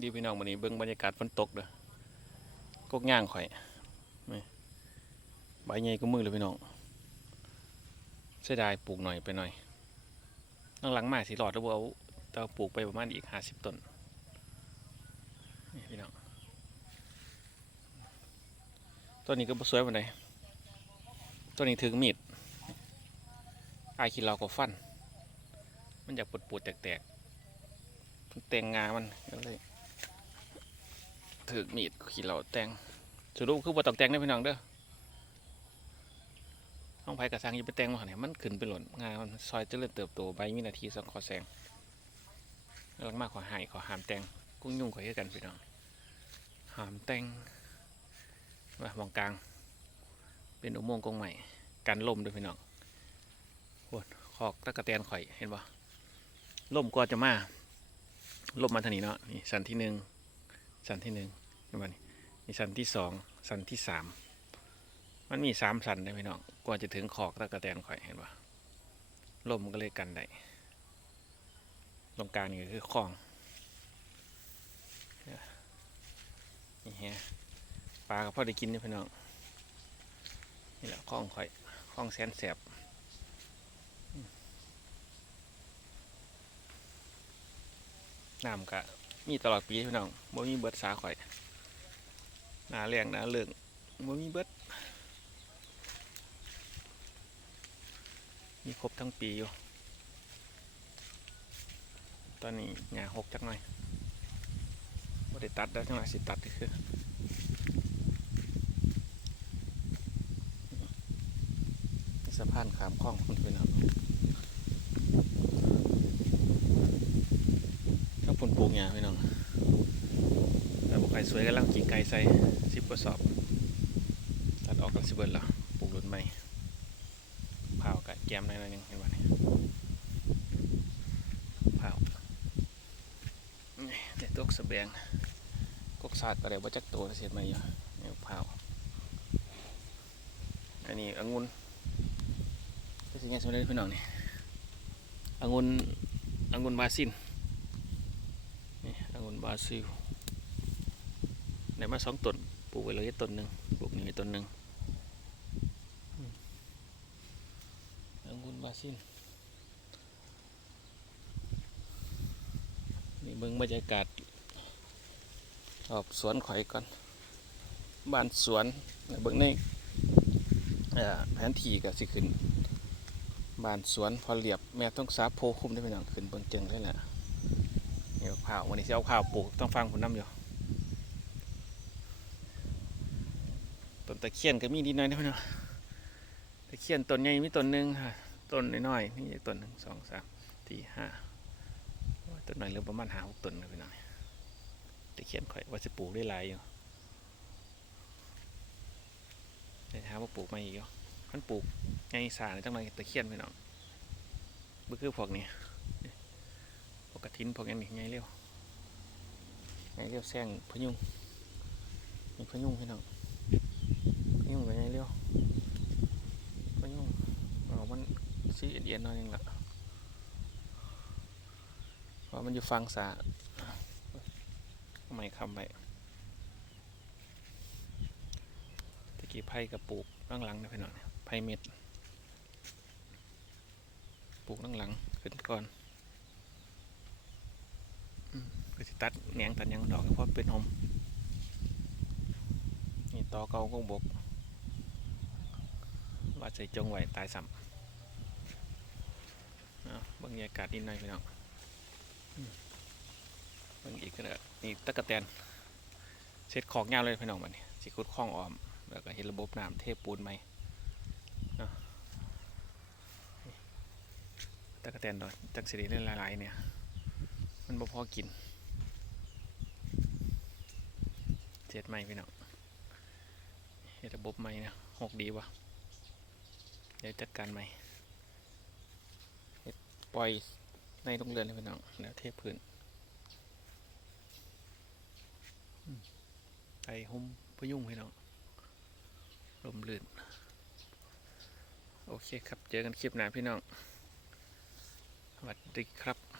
ดีพี่น้องวันนี้เบิ่งบรรยากาศฝนตกเด้อกกย่างข่อยใบใหญ่ก็มือเลยพี่น้องเสียดายปลูกหน่อยไปหน่อยนั่งหลังมาสิหลอดแล้วเอาแต่ว่าปลูกไปประมาณอีกห้าสิบต้นนี่พี่น้องต้นนี้ก็สวยปานใดต้นนี้ถึงมีดไอายขี้เราก็ฟัน มันอยากปวดปวดแตกๆแต่งงามันก็เลย ถือมีดขี่เราแตงสรุปคือบ่ต้องแตงได้พี่น้องเด้อห้องไผ่กระซังอย่าไปแตงมาเนี่ยมันขึ้นไปหล่นงานซอยเจริญเติบโตใบมีนาทีสังขอแสงแล้วมากขอหายขอหามแตงกุ้งยุ่งขอเฮ็ดกันพี่น้องหามแตงว่ามองกลาง เป็นอุโมงค์กงใหม่กันลมด้วยพี่น้องโคตรขอกตะกะแตนข่อยเห็นปะลมก็จะมาลมมาทางนี้เนาะนี่สันที่หนึ่ง สันที่หนึ่งนไหมนี่มีสันที่สองสันที่สามมันมีสามสันได้ไหมน้องกว่าจะถึงขอกตะกะแตนข่อยเห็นปะลมก็เลยกันได้ตรงกลางนี่คือคลองนี่ฮะปลาก็พอได้กินนี่พี่น้องนี่แหละคลองข่อยคลองแสนแสบน้ำกะ มีตลอดปีพี่น้องบ่มีเบิดสาข่อยหนาเลี้ยงหนาเลื่องบ่มีเบิด มีครบทั้งปีอยู่ ตอนนี้หญ้าหกจักหน่อยบ่ได้ตัดแล้วจังหวะสิตัดก็คือสะพานขามคลองคุณพี่น้องถ้าฝน ปลูกหญ้าพี่น้องแต่บุกไก่สวยกำลังกินไก่ใส่สิบกระสอบ ตัดออกกันสิบเบิร์แล้วปลูกรุ่นใหม่เผากับแกมหน่อยๆหนึงเห็นไหมเผาวนี่เด็ดตกสะแบงกกศาสตร์ก็ได้ว่าจักตัวเสียมาอยู่นี่เผาอันนี้องุ่นก็สิเนี่สมัยพี่น้องนี่องุ่นองุ่นบาซิน บราซิลได้มาสองต้นปลูกไว้เลยต้นหนึ่งปลูกนี่ต้นหนึ่งองุ่นบราซิลนี่เบิ่งบรรยากาศรอบสวนข่อยก่อนบ้านสวนเบิ่งในเอ่แผนที่ก็สิขึ้นบ้านสวนพอเรียบแม่ต้องสาโพคุ้มได้ไหมน้องขึ้นเบิ่งเจิงเลยแหละ นี่เอาข้าววันนี้จะเอาข้าวปลูกต้องฟังผมน้ำอยู่ต้นตะเคียนก็มีดีหน่อยนะพี่น้องตะเคียนต้นใหญ่มีต้นหนึ่งค่ะต้นน้อยๆนี่อีกต้นหนึ่งสองสามสี่ห้าต้นน้อยเหลือประมาณห้าหกต้นนะพี่น้องตะเคียนข่อยว่าจะปลูกได้หลายอยู่แต่หาว่าปลูกมาอีกอยู่มันปลูกไงสาในจังไรตะเคียนพี่น้องบ่คือพวกนี้ กระถินพวกนี้ไงเร็วไงเร็วแซงพะยุงมีพะยุงพี่น้องยุ่งกันยังเร็วก็ยุ่งเอามันซีเอียนๆหน่อยนึงละเพราะมันอยู่ฟังสาทำไมคำไปตะกี้ไผ่กับปลูกข้างหลังนะพี่น้องไผ่เม็ดปลูกข้างหลังขึ้นก่อน ก็สิตัดแหนงตัดยังดอกเพราะเป็นหอมนี่ตอเก่าก็บกว่าใส่จงไว้ตายซ้ำเอาบรรยากาศนิดหน่อยพี่น้องบางอีกก็ได้นี่ตะกะแตนเช็ดของยาวเลยพี่น้องมันนี่สิคุดข้องออม แล้วก็เห็นระบบน้ำเทปูนไหมเนาะตะกะแตนดอกจักสิริเล่นหลายๆเนี่ย มันบ่พอกิน เจ็ดไหมพี่น้องเห็นระบบไหมนะหกดีวะเดี๋ยวจัดการใหม่เฮ็ดปล่อยในโรงเรือนเลยพี่น้องแล้วเทพื้นอืมไปหุ้มพยุงพี่น้องลมลื่น โอเคครับ เจอกันคลิปหน้าพี่น้องสวัสดีครับ